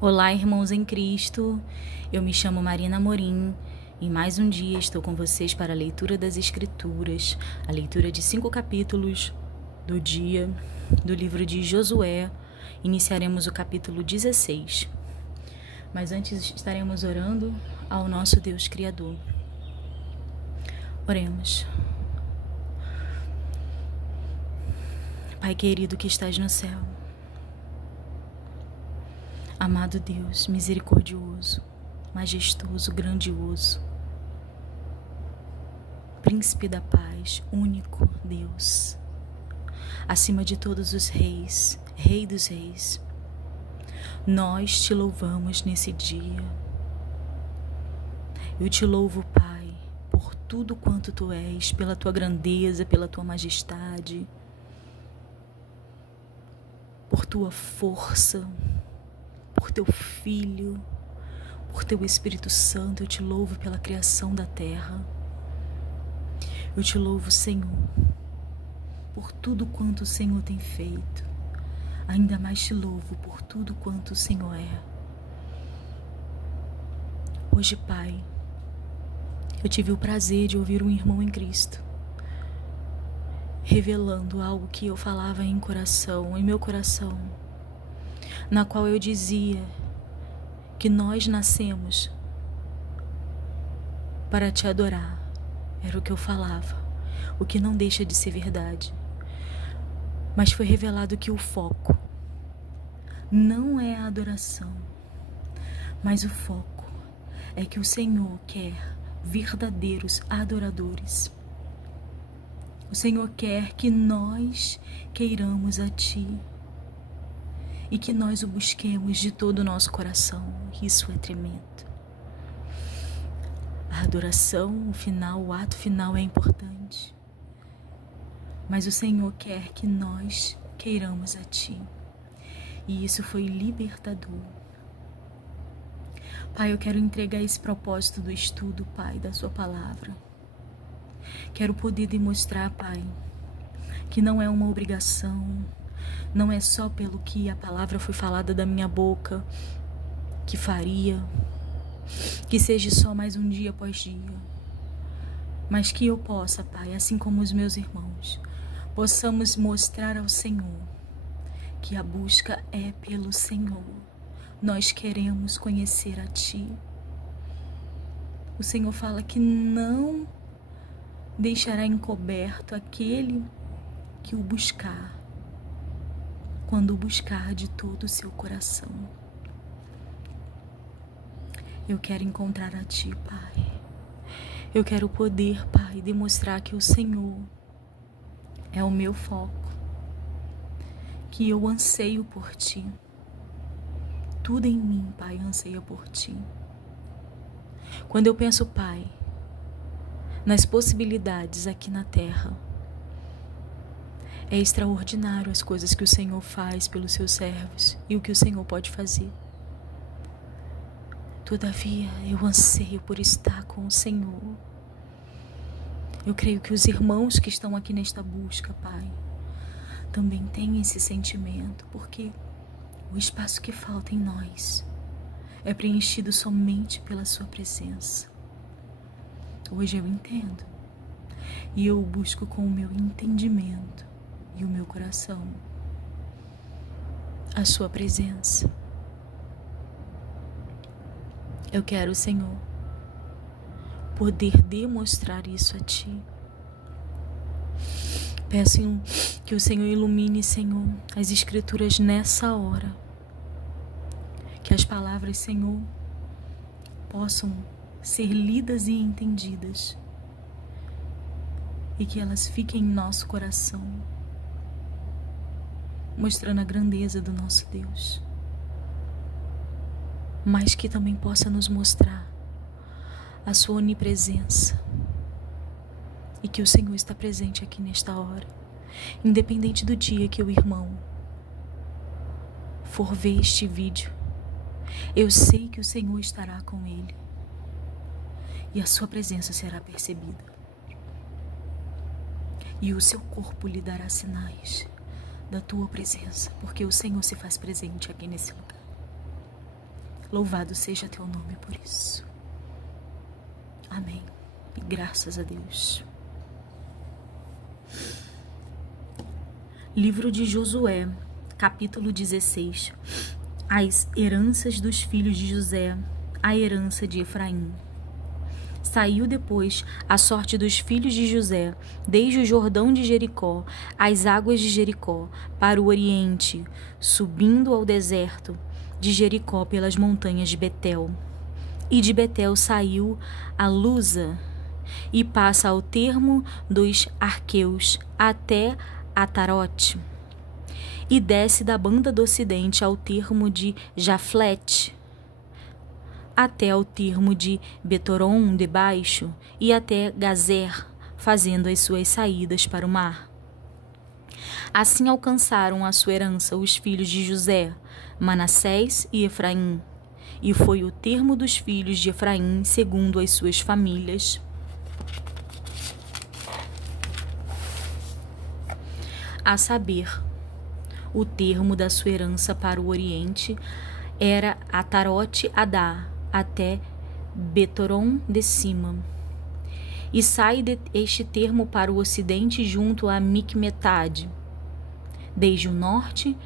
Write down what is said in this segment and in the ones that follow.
Olá, irmãos em Cristo. Eu me chamo Marina Amorim e mais um dia estou com vocês para a leitura das Escrituras, a leitura de 5 capítulos do dia do livro de Josué. Iniciaremos o capítulo 16. Mas antes estaremos orando ao nosso Deus Criador. Oremos. Pai querido que estás no céu, amado Deus, misericordioso, majestoso, grandioso, Príncipe da paz, único Deus, acima de todos os reis, Rei dos reis, nós te louvamos nesse dia. Eu te louvo, Pai, por tudo quanto tu és, pela tua grandeza, pela tua majestade, por tua força, por teu Filho, por teu Espírito Santo. Eu te louvo pela criação da terra. Eu te louvo, Senhor, por tudo quanto o Senhor tem feito. Ainda mais te louvo por tudo quanto o Senhor é. Hoje, Pai, eu tive o prazer de ouvir um irmão em Cristo revelando algo que eu falava em meu coração, na qual eu dizia que nós nascemos para te adorar. Era o que eu falava, o que não deixa de ser verdade. Mas foi revelado que o foco não é a adoração, mas o foco é que o Senhor quer verdadeiros adoradores. O Senhor quer que nós queiramos a Ti e que nós o busquemos de todo o nosso coração. Isso é tremendo. A adoração, o ato final é importante, mas o Senhor quer que nós queiramos a Ti, e isso foi libertador. Pai, eu quero entregar esse propósito do estudo, Pai, da Sua palavra. Quero poder demonstrar, Pai, que não é uma obrigação, não é só pelo que a palavra foi falada da minha boca que faria, que seja só mais um dia após dia, mas que eu possa, Pai, assim como os meus irmãos, possamos mostrar ao Senhor que a busca é pelo Senhor. Nós queremos conhecer a Ti. O Senhor fala que não deixará encoberto aquele que o buscar, quando o buscar de todo o seu coração. Eu quero encontrar a Ti, Pai. Eu quero poder, Pai, demonstrar que o Senhor é o meu foco, que eu anseio por Ti. Tudo em mim, Pai, anseia por Ti. Quando eu penso, Pai, nas possibilidades aqui na terra, é extraordinário as coisas que o Senhor faz pelos seus servos e o que o Senhor pode fazer. Todavia, eu anseio por estar com o Senhor. Eu creio que os irmãos que estão aqui nesta busca, Pai, também têm esse sentimento, porque o espaço que falta em nós é preenchido somente pela Sua presença. Hoje eu entendo, e eu busco com o meu entendimento e o meu coração a Sua presença. Eu quero, Senhor, poder demonstrar isso a Ti. Peço que o Senhor ilumine, Senhor, as Escrituras nessa hora, que as palavras, Senhor, possam ser lidas e entendidas, e que elas fiquem em nosso coração, mostrando a grandeza do nosso Deus, mas que também possa nos mostrar a Sua onipresença, e que o Senhor está presente aqui nesta hora, independente do dia que o irmão for ver este vídeo. Eu sei que o Senhor estará com ele, e a Sua presença será percebida, e o seu corpo lhe dará sinais da Tua presença, porque o Senhor se faz presente aqui nesse lugar. Louvado seja teu nome por isso. Amém. E graças a Deus. Livro de Josué, capítulo 16. As heranças dos filhos de José, a herança de Efraim. Saiu depois a sorte dos filhos de José, desde o Jordão de Jericó, as águas de Jericó, para o oriente, subindo ao deserto de Jericó pelas montanhas de Betel. E de Betel saiu a Luza, e passa ao termo dos Arqueus, até Atarote, e desce da banda do ocidente ao termo de Jaflete, até ao termo de Betoron de baixo, e até Gazer, fazendo as suas saídas para o mar. Assim alcançaram a sua herança os filhos de José, Manassés e Efraim, e foi o termo dos filhos de Efraim segundo as suas famílias. A saber, o termo da sua herança para o oriente era Atarote Adá, até Betoron de cima. E sai este termo para o ocidente junto a Micmetade, desde o norte,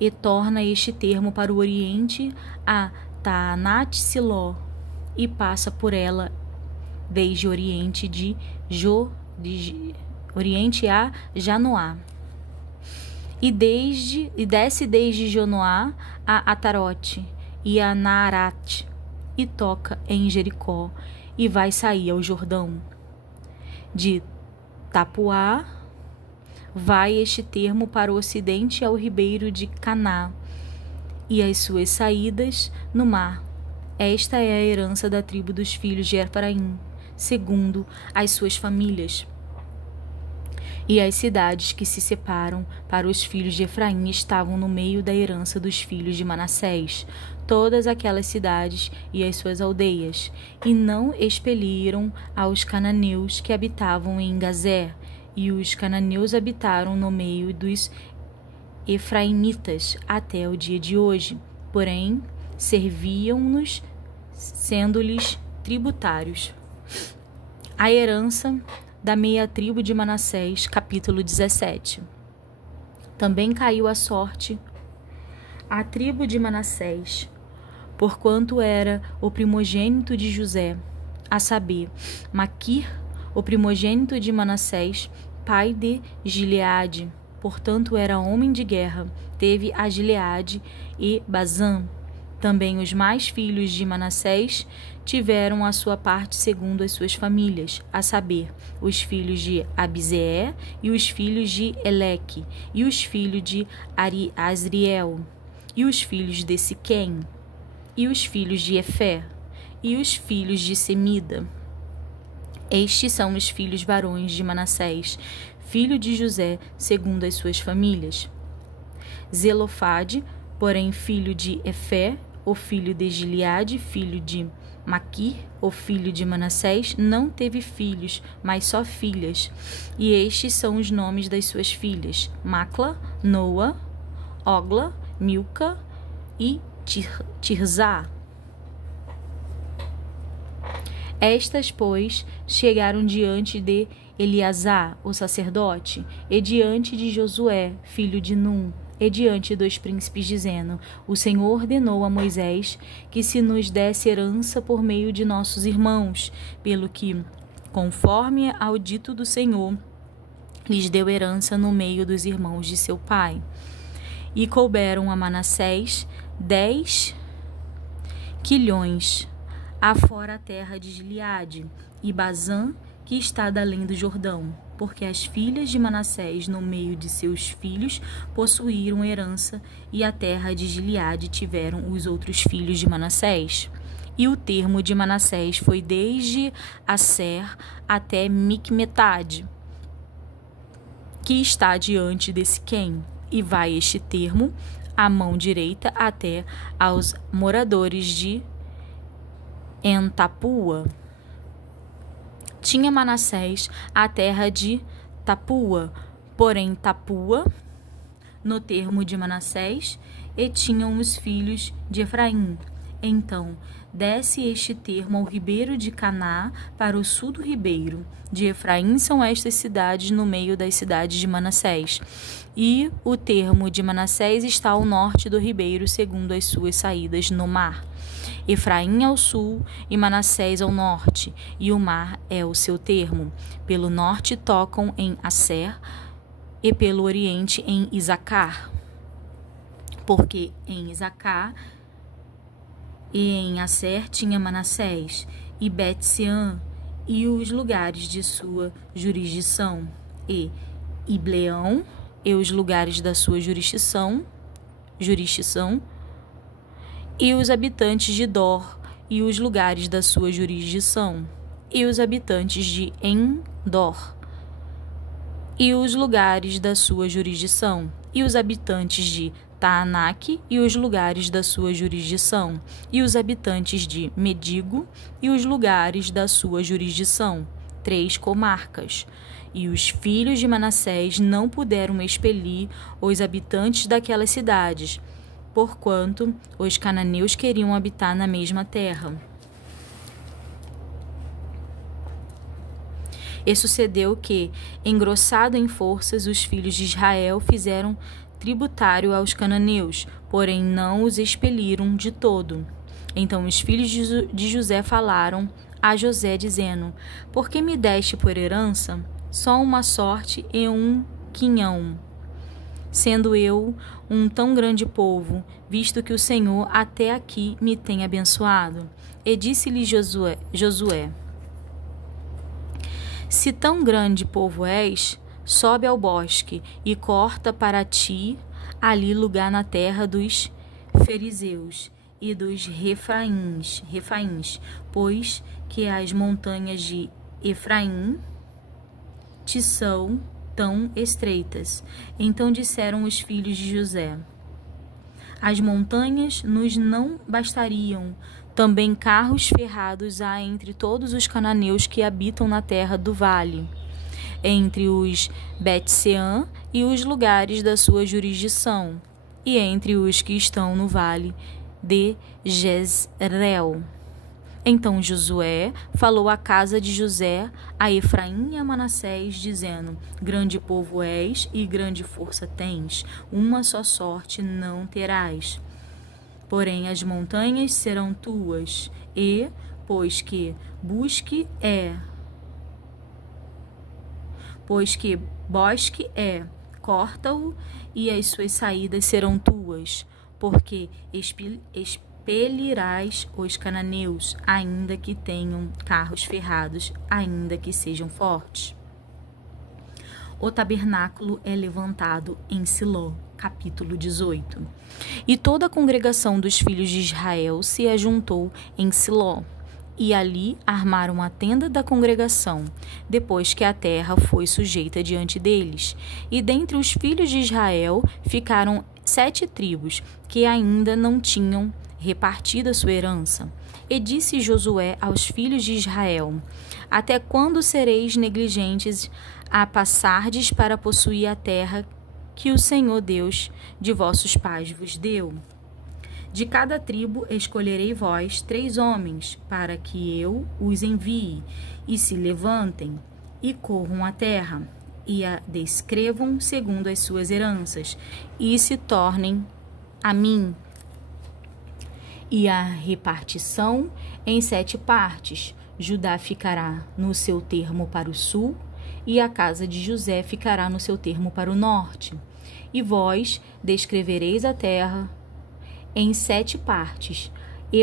e torna este termo para o oriente a Taanat-Siló, e passa por ela desde o oriente oriente a Janoá, e desce desde Janoá a Atarote e a Naarate, e toca em Jericó, e vai sair ao Jordão. De Tapuá vai este termo para o ocidente ao ribeiro de Caná, e as suas saídas no mar. Esta é a herança da tribo dos filhos de Efraim, segundo as suas famílias. E as cidades que se separam para os filhos de Efraim estavam no meio da herança dos filhos de Manassés, todas aquelas cidades e as suas aldeias, e não expeliram aos cananeus que habitavam em Gazer, e os cananeus habitaram no meio dos efraimitas até o dia de hoje, porém serviam-nos, sendo-lhes tributários. A herança da meia tribo de Manassés, capítulo 17. Também caiu a sorte a tribo de Manassés, porquanto era o primogênito de José, a saber, Maquir, o primogênito de Manassés, pai de Gileade, portanto era homem de guerra, teve a Gileade e Bazã. Também os mais filhos de Manassés tiveram a sua parte segundo as suas famílias, a saber, os filhos de Abizeé e os filhos de Eleque, e os filhos de Asriel, e os filhos de Siquém, e os filhos de Efé, e os filhos de Semida. Estes são os filhos varões de Manassés, filho de José, segundo as suas famílias. Zelofade, porém filho de Efé, o filho de Gileade, filho de Maquir, o filho de Manassés, não teve filhos, mas só filhas. E estes são os nomes das suas filhas: Macla, Noa, Ogla, Milca e Tirzá. Estas, pois, chegaram diante de Eleazar, o sacerdote, e diante de Josué, filho de Num, e diante dos príncipes, dizendo: O Senhor ordenou a Moisés que se nos desse herança por meio de nossos irmãos, pelo que, conforme ao dito do Senhor, lhes deu herança no meio dos irmãos de seu pai. E couberam a Manassés 10 quilhões, afora a terra de Gileade, e Bazã, que está da além do Jordão, porque as filhas de Manassés, no meio de seus filhos, possuíram herança, e a terra de Gileade tiveram os outros filhos de Manassés. E o termo de Manassés foi desde Aser até Micmetade, que está diante de Siquém, e vai este termo à mão direita até aos moradores de Entapua. Tinha Manassés a terra de Tapua, porém Tapua, no termo de Manassés, e tinham os filhos de Efraim, Então, desce este termo ao ribeiro de Caná, para o sul do ribeiro. De Efraim são estas cidades no meio das cidades de Manassés. E o termo de Manassés está ao norte do ribeiro, segundo as suas saídas no mar. Efraim ao sul e Manassés ao norte, e o mar é o seu termo. Pelo norte tocam em Asser, e pelo oriente em Isacar. Porque em Isacar e em Asser tinha Manassés, e Bet-sean, e os lugares de sua jurisdição, e Ibleão, e os lugares da sua jurisdição, e os habitantes de Dor, e os lugares da sua jurisdição, e os habitantes de Endor, e os lugares da sua jurisdição, e os habitantes de Taanac e os lugares da sua jurisdição, e os habitantes de Medigo e os lugares da sua jurisdição, 3 comarcas. E os filhos de Manassés não puderam expelir os habitantes daquelas cidades, porquanto os cananeus queriam habitar na mesma terra. E sucedeu que, engrossado em forças, os filhos de Israel fizeram tributário aos cananeus, porém não os expeliram de todo. Então os filhos de José falaram a José, dizendo: Por que me deste por herança só uma sorte e um quinhão, sendo eu um tão grande povo, visto que o Senhor até aqui me tem abençoado? E disse-lhe Josué: Se tão grande povo és, sobe ao bosque e corta para ti ali lugar na terra dos fariseus e dos refaíns, pois que as montanhas de Efraim te são tão estreitas. Então disseram os filhos de José: As montanhas nos não bastariam. Também carros ferrados há entre todos os cananeus que habitam na terra do vale, entre os Bet-sean e os lugares da sua jurisdição, e entre os que estão no vale de Jezreel. Então Josué falou à casa de José, a Efraim e a Manassés, dizendo: Grande povo és e grande força tens, uma só sorte não terás. Porém as montanhas serão tuas, e, pois que bosque corta-o, e as suas saídas serão tuas, porque expelirás os cananeus, ainda que tenham carros ferrados, ainda que sejam fortes. O tabernáculo é levantado em Siló. Capítulo 18. E toda a congregação dos filhos de Israel se ajuntou em Siló, e ali armaram a tenda da congregação, depois que a terra foi sujeita diante deles. E dentre os filhos de Israel ficaram 7 tribos, que ainda não tinham repartido a sua herança. E disse Josué aos filhos de Israel: Até quando sereis negligentes a passardes para possuir a terra que o Senhor Deus de vossos pais vos deu? De cada tribo escolherei vós 3 homens, para que eu os envie, e se levantem, e corram a terra, e a descrevam segundo as suas heranças, e se tornem a mim. E a repartição em 7 partes. Judá ficará no seu termo para o sul, e a casa de José ficará no seu termo para o norte. E vós descrevereis a terra em 7 partes, e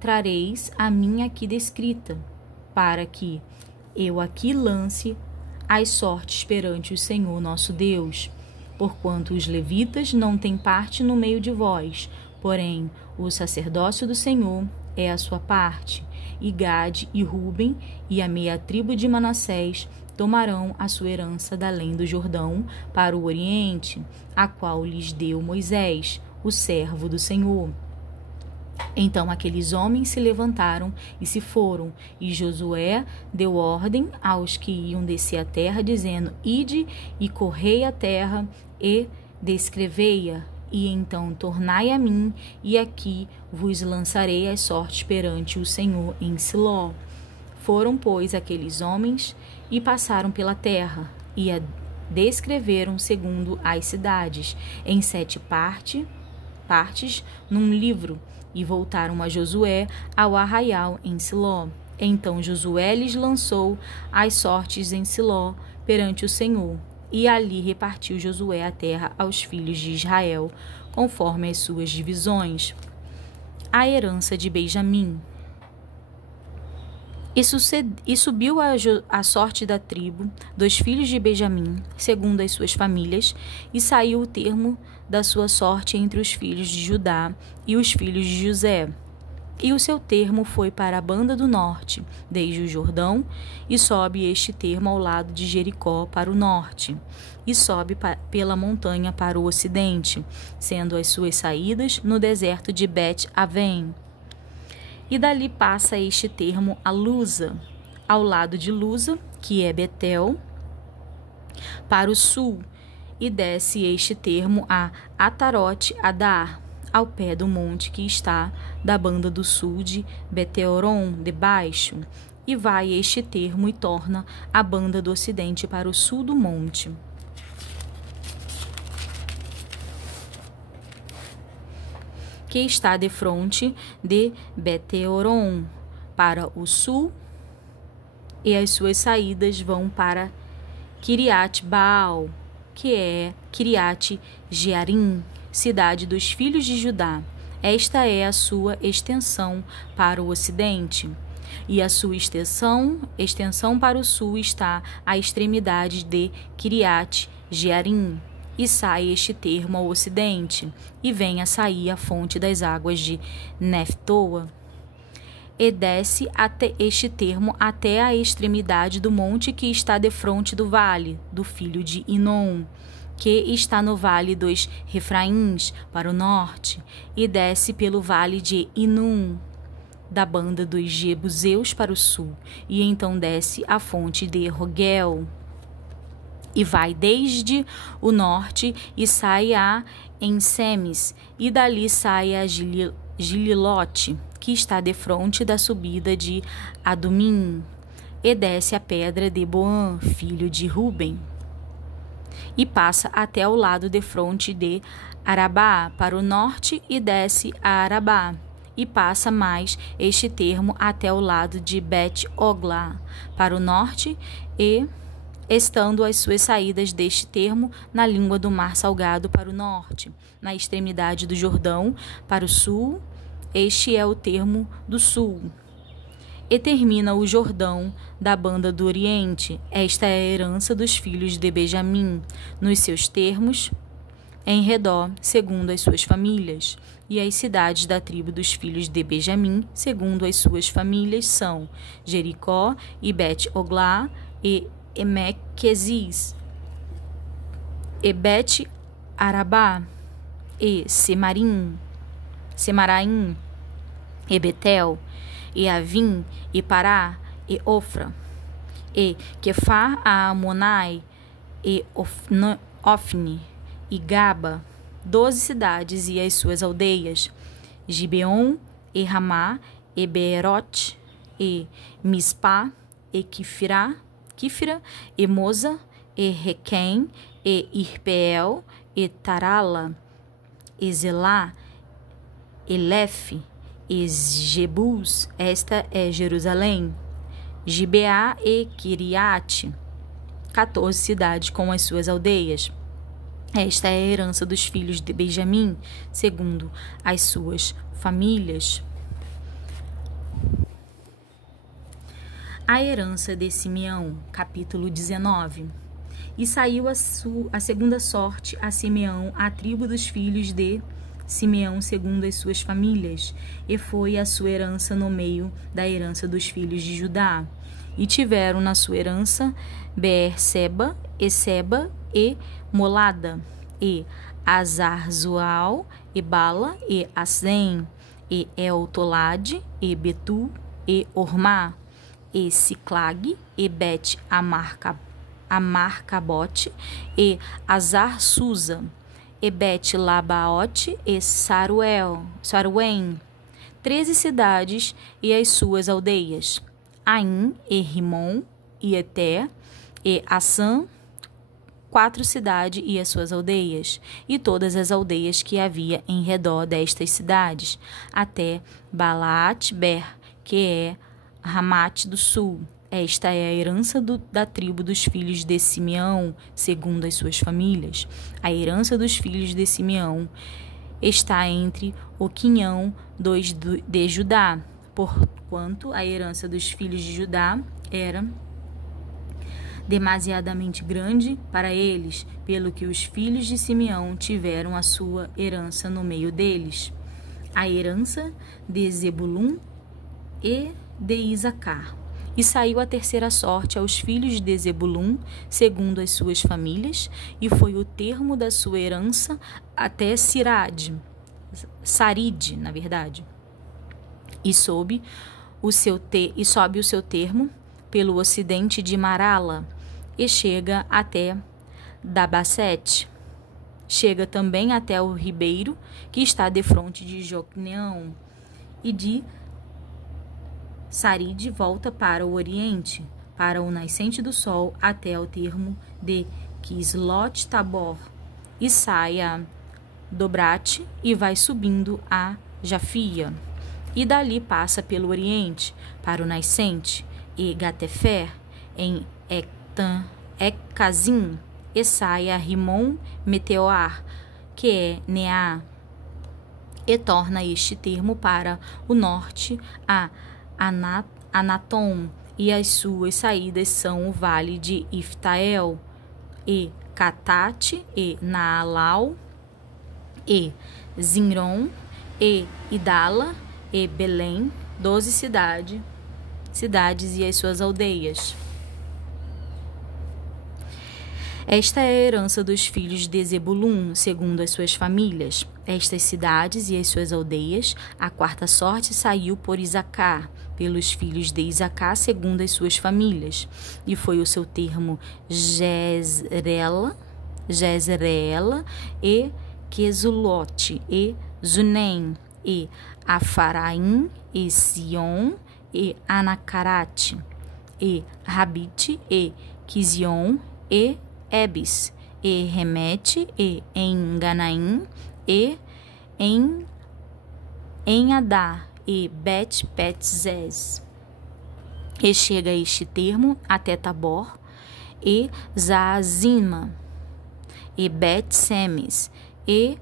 trareis a mim aqui descrita, para que eu aqui lance as sortes perante o Senhor nosso Deus. Porquanto os levitas não têm parte no meio de vós, porém o sacerdócio do Senhor é a sua parte, e Gade e Ruben e a meia tribo de Manassés tomarão a sua herança da além do Jordão para o oriente, a qual lhes deu Moisés, o servo do Senhor. Então aqueles homens se levantaram e se foram, e Josué deu ordem aos que iam descer a terra, dizendo: Ide e correi a terra e descrevei-a. e então tornai a mim, e aqui vos lançarei as sortes perante o Senhor em Siló. Foram, pois, aqueles homens e passaram pela terra, e a descreveram segundo as cidades, em 7 partes num livro, e voltaram a Josué ao arraial em Siló. Então Josué lhes lançou as sortes em Siló perante o Senhor, e ali repartiu Josué a terra aos filhos de Israel, conforme as suas divisões. A herança de Benjamim. E subiu a sorte da tribo dos filhos de Benjamim, segundo as suas famílias, e saiu o termo da sua sorte entre os filhos de Judá e os filhos de José. E o seu termo foi para a banda do norte, desde o Jordão, e sobe este termo ao lado de Jericó para o norte, e sobe pela montanha para o ocidente, sendo as suas saídas no deserto de Bet-Avém. E dali passa este termo a Luza, ao lado de Luza, que é Betel, para o sul, e desce este termo a Atarote-Adar, ao pé do monte que está da banda do sul de Beteoron, debaixo, e vai este termo e torna a banda do ocidente para o sul do monte. Que está defronte de Beteoron, para o sul, e as suas saídas vão para Kiriat-Baal, que é Kiriat-Jearim, cidade dos filhos de Judá. Esta é a sua extensão para o ocidente. E a sua extensão para o sul está à extremidade de Kiriat-Jearim. E sai este termo ao ocidente, e vem a sair a fonte das águas de Neftoa. E desce até este termo até a extremidade do monte que está defronte do vale, do filho de Inom, que está no vale dos Refraíns, para o norte, e desce pelo vale de Inum, da banda dos Jebuseus para o sul, e então desce a fonte de Rogel, e vai desde o norte e sai a Ensemes, e dali sai a Gililote, que está defronte da subida de Adumim, e desce a pedra de Boã, filho de Ruben, e passa até ao lado defronte de Arabá, para o norte, e desce a Arabá, e passa mais este termo até o lado de Bet-Oglá, para o norte, e estando as suas saídas deste termo na língua do mar salgado para o norte, na extremidade do Jordão para o sul, este é o termo do sul. E termina o Jordão da banda do oriente. Esta é a herança dos filhos de Benjamim, nos seus termos, em redor, segundo as suas famílias. E as cidades da tribo dos filhos de Benjamim, segundo as suas famílias, são Jericó e Bet-Oglá e Emequezis, e Bet-Arabá, e Semaraim, e Betel, e Avim, e Pará, e Ofra, e Quefar-a-Amonai, e Ofni, e Gaba, 12 cidades e as suas aldeias, Gibeon, e Ramá, e Beerote, e Mispá, e Quifra, e Moza, e Requém, e Irpeel, e Tarala, e Zelá, e Lefe, e Jebus, esta é Jerusalém, Gibeá e Kiriate, 14 cidades com as suas aldeias. Esta é a herança dos filhos de Benjamim, segundo as suas famílias. A herança de Simeão, capítulo 19. E saiu a segunda sorte a Simeão, a tribo dos filhos de Simeão, segundo as suas famílias, e foi a sua herança no meio da herança dos filhos de Judá. E tiveram na sua herança Beer-seba, e Seba, e Molada, e Azar-Zual, e Bala, e Azem, e Eltolade, e Betu, e Ormá, e Ciclag, e Bet-Amarcabote, e Azar-Susa, e Bet-Labaote e Saruém, 13 cidades e as suas aldeias, Aim e Rimon e Eté e Assã, 4 cidades e as suas aldeias, e todas as aldeias que havia em redor destas cidades, até Balaat-Ber, que é Ramate do sul. Esta é a herança da tribo dos filhos de Simeão, segundo as suas famílias. A herança dos filhos de Simeão está entre o quinhão de Judá, porquanto a herança dos filhos de Judá era demasiadamente grande para eles, pelo que os filhos de Simeão tiveram a sua herança no meio deles. A herança de Zebulun e de Isacar. E saiu a terceira sorte aos filhos de Zebulun, segundo as suas famílias, e foi o termo da sua herança até Saride, na verdade. E sobe o seu termo pelo ocidente de Marala, e chega até Dabasete. Chega também até o ribeiro, que está defronte de Jocneão, e de Saride volta para o oriente, para o nascente do sol, até o termo de Quislot-Tabor, e sai a Dobrate e vai subindo a Jafia, e dali passa pelo oriente, para o nascente, e Gatefer, em Ecazim, e sai a Rimon Meteoar, que é Neá, e torna este termo para o norte a Anatom, e as suas saídas são o vale de Iftael, e Catate, e Naalau, e Zinron, e Idala, e Belém, 12 cidades e as suas aldeias. Esta é a herança dos filhos de Zebulun, segundo as suas famílias. Estas cidades e as suas aldeias, a quarta sorte saiu por Isacar, pelos filhos de Isacar, segundo as suas famílias. E foi o seu termo Jezreela e Quesulote, e Zunem, e Afaraim, e Sion, e Anacarate, e Rabite, e Quizion, e Ebis, e Remete, e Enganaim, e em Adá, e Bet-Petzez. E chega este termo até Tabor, e Zaazima, e Bet-Semes, e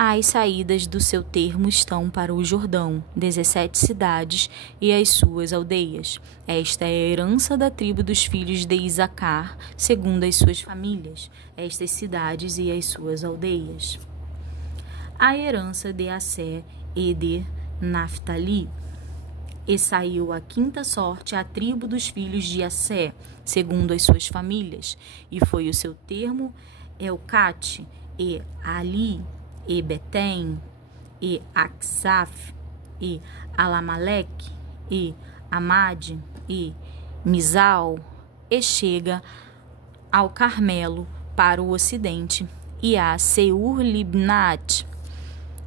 as saídas do seu termo estão para o Jordão, 17 cidades e as suas aldeias. Esta é a herança da tribo dos filhos de Isacar, segundo as suas famílias, estas cidades e as suas aldeias. A herança de Assé e de Naftali. E saiu a quinta sorte à tribo dos filhos de Assé, segundo as suas famílias, e foi o seu termo Elcate, e Ali, e Betém, e Aksaf, e Alamaleque, e Amade, e Mizal, e chega ao Carmelo para o ocidente, e a Seur-Libnat,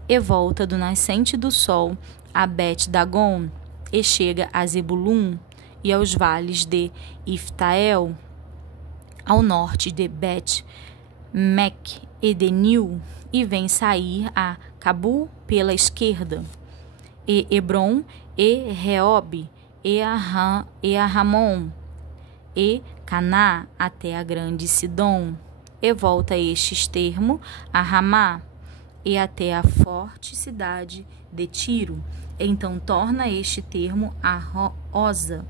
e volta do nascente do sol a Bet-Dagon, e chega a Zebulun e aos vales de Iftael, ao norte de Bet-Mec e de Nil, e vem sair a Cabu pela esquerda, e Hebron, e Reob, e a Ramon, e Caná até a grande Sidom, e volta estes termo a Ramá, e até a forte cidade de Tiro. Então torna este termo a Osa,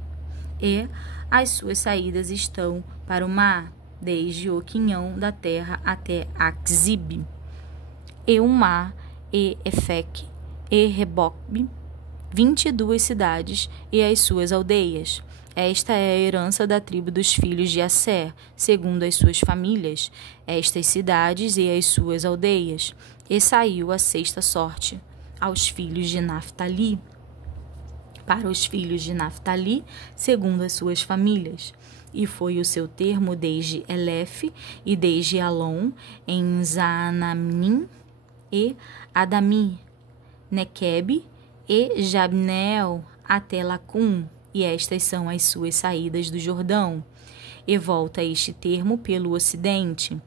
e as suas saídas estão para o mar, desde o quinhão da terra até Axib, e Umá, e Efeque, e Reboque, 22 cidades e as suas aldeias. Esta é a herança da tribo dos filhos de Asser, segundo as suas famílias, estas cidades e as suas aldeias. E saiu a sexta sorte aos filhos de Naftali, para os filhos de Naftali, segundo as suas famílias. e foi o seu termo desde Elef e desde Alon, em Zaanamim e Adami, Nequebe e Jabneel até Lacum, e estas são as suas saídas do Jordão. E volta este termo pelo ocidente,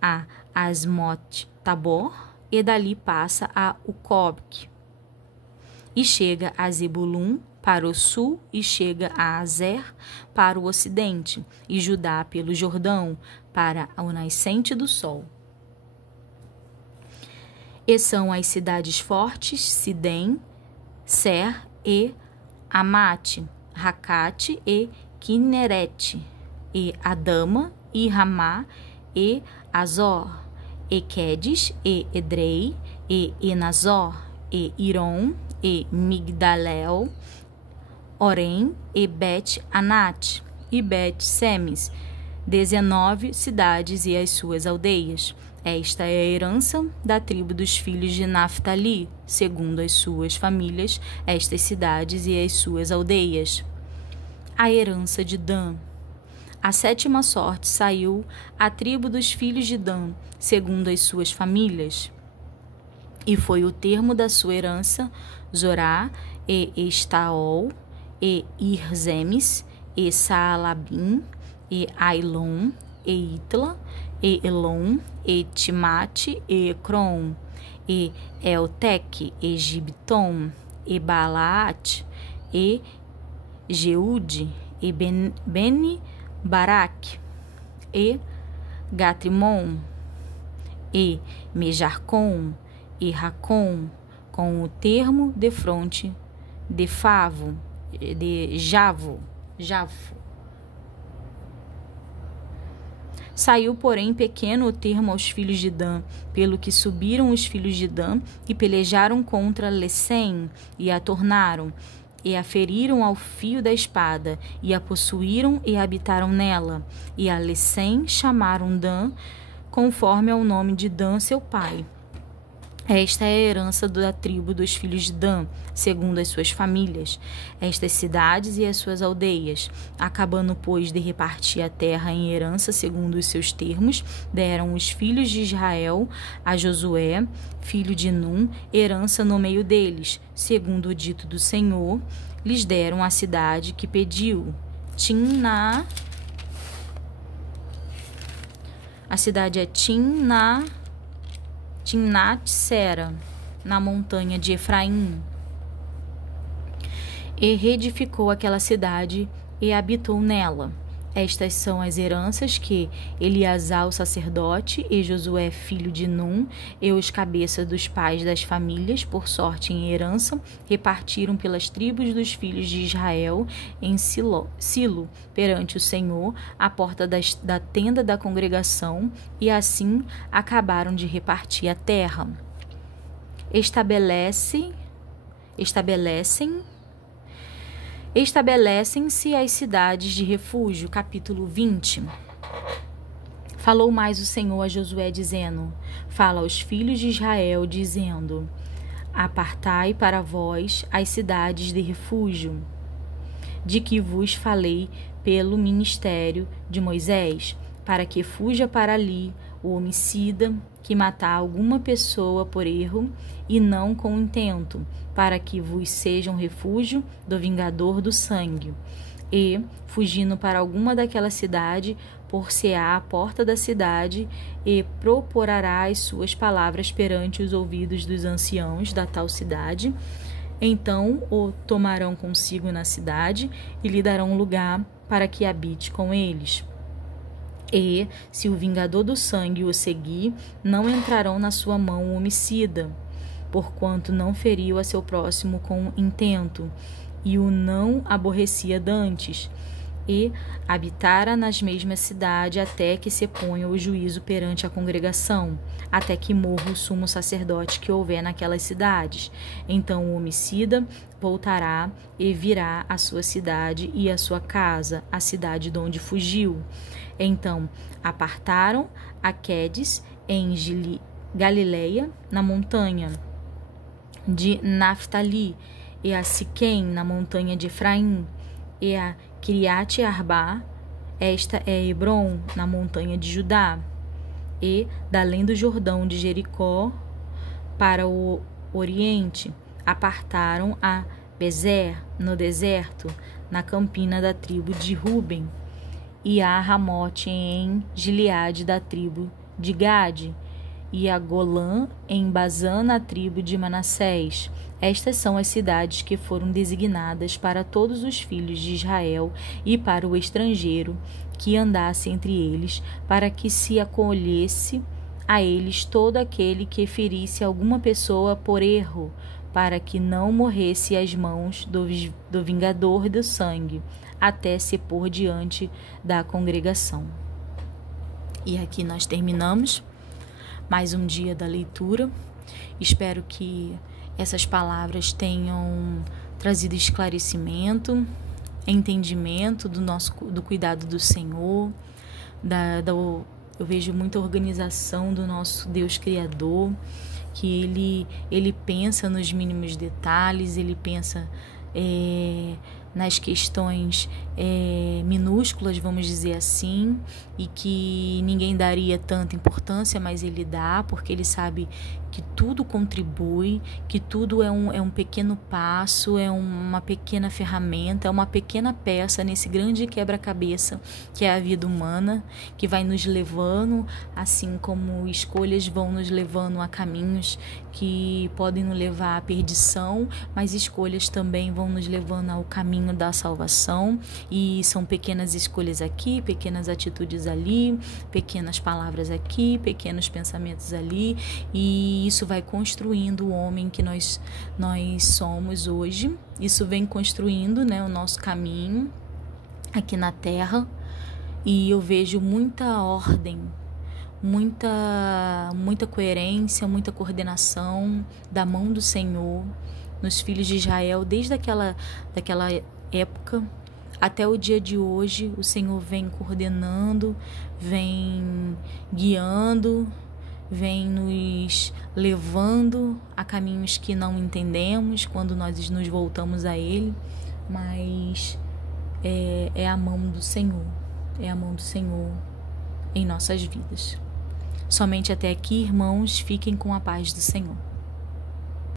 a Asmot-Tabor, e dali passa a Ucoque, e chega a Zebulum para o sul, e chega a Azer para o ocidente, e Judá pelo Jordão para o nascente do sol. E são as cidades fortes, Sidém, Ser e Amate, Racate e Quinerete, e Adama, e Ramá, e Azor, e Quedes, e Edrei, e Enazor, e Irom, e Migdalel, Orém, e Bet-Anat, e Bet-Semes, 19 cidades e as suas aldeias. Esta é a herança da tribo dos filhos de Naftali, segundo as suas famílias, estas cidades e as suas aldeias. A herança de Dan. A 7ª sorte saiu à tribo dos filhos de Dan, segundo as suas famílias. E foi o termo da sua herança, Zorá, e Estaol, e Irzemes, e Saalabim, e Ailon, e Itla, e Elon, e Timate, e Crom, e Eltec, e Gibton, e Balaat, e Jeude, e Beni-Barak, e Gatrimon, e Mejarcom, e Racom, com o termo de fronte de Favo, de Javo. Saiu, porém, pequeno o termo aos filhos de Dan, pelo que subiram os filhos de Dan e pelejaram contra Lesem, e a tornaram, e a feriram ao fio da espada, e a possuíram e habitaram nela. E a Lesem chamaram Dan, conforme ao nome de Dan, seu pai. Esta é a herança da tribo dos filhos de Dan, segundo as suas famílias, estas cidades e as suas aldeias. Acabando, pois, de repartir a terra em herança segundo os seus termos, deram os filhos de Israel a Josué, filho de Num, herança no meio deles, segundo o dito do Senhor, lhes deram a cidade que pediu. A cidade é Timnat-Sera, na montanha de Efraim. E reedificou aquela cidade e habitou nela. Estas são as heranças que Eleazar, o sacerdote, e Josué, filho de Num, e os cabeças dos pais das famílias, por sorte em herança, repartiram pelas tribos dos filhos de Israel em Silo, perante o Senhor, à porta da tenda da congregação, e assim acabaram de repartir a terra. Estabelecem-se as cidades de refúgio. Capítulo 20. Falou mais o Senhor a Josué, dizendo: Fala aos filhos de Israel, dizendo: Apartai para vós as cidades de refúgio, de que vos falei pelo ministério de Moisés, para que fuja para ali o homicida que matar alguma pessoa por erro e não com intento, para que vos sejam refúgio do vingador do sangue. E, fugindo para alguma daquela cidade, por-se-á a porta da cidade, e proporará as suas palavras perante os ouvidos dos anciãos da tal cidade. Então o tomarão consigo na cidade e lhe darão lugar para que habite com eles. E, se o vingador do sangue o seguir, não entrarão na sua mão o homicida, porquanto não feriu a seu próximo com intento, e o não aborrecia dantes, e habitara nas mesmas cidades até que se ponha o juízo perante a congregação, até que morra o sumo sacerdote que houver naquelas cidades. Então o homicida voltará e virá à sua cidade e à sua casa, a cidade de onde fugiu. Então apartaram a Quedes em Galileia, na montanha de Naftali, e a Siquém, na montanha de Efraim, e a Kiriat Arba Esta é Hebrom, na montanha de Judá, e da além do Jordão de Jericó para o oriente, apartaram a Bezer, no deserto, na campina da tribo de Ruben, e a Ramote em Gileade da tribo de Gade, e a Golã em Bazã na tribo de Manassés. Estas são as cidades que foram designadas para todos os filhos de Israel e para o estrangeiro que andasse entre eles, para que se acolhesse a eles todo aquele que ferisse alguma pessoa por erro, para que não morresse às mãos do vingador do sangue, até se pôr diante da congregação. E aqui nós terminamos mais um dia da leitura. Espero que essas palavras tenham trazido esclarecimento, entendimento do cuidado do Senhor, eu vejo muita organização do nosso Deus Criador, que ele pensa nos mínimos detalhes, ele pensa nas questões minúsculas, vamos dizer assim, e que ninguém daria tanta importância, mas ele dá, porque ele sabe que tudo contribui, que tudo é um pequeno passo, é uma pequena ferramenta, é uma pequena peça nesse grande quebra-cabeça que é a vida humana, que vai nos levando, assim como escolhas vão nos levando a caminhos que podem nos levar à perdição, mas escolhas também vão nos levando ao caminho da salvação, e são pequenas escolhas aqui, pequenas atitudes ali, pequenas palavras aqui, pequenos pensamentos ali, e isso vai construindo o homem que nós somos hoje. Isso vem construindo, né, o nosso caminho aqui na Terra, e eu vejo muita ordem, muita coerência, muita coordenação da mão do Senhor nos filhos de Israel, desde daquela época até o dia de hoje. O Senhor vem coordenando, vem guiando, vem nos levando a caminhos que não entendemos quando nós nos voltamos a Ele, mas é a mão do Senhor, é a mão do Senhor em nossas vidas. Somente até aqui, irmãos, fiquem com a paz do Senhor.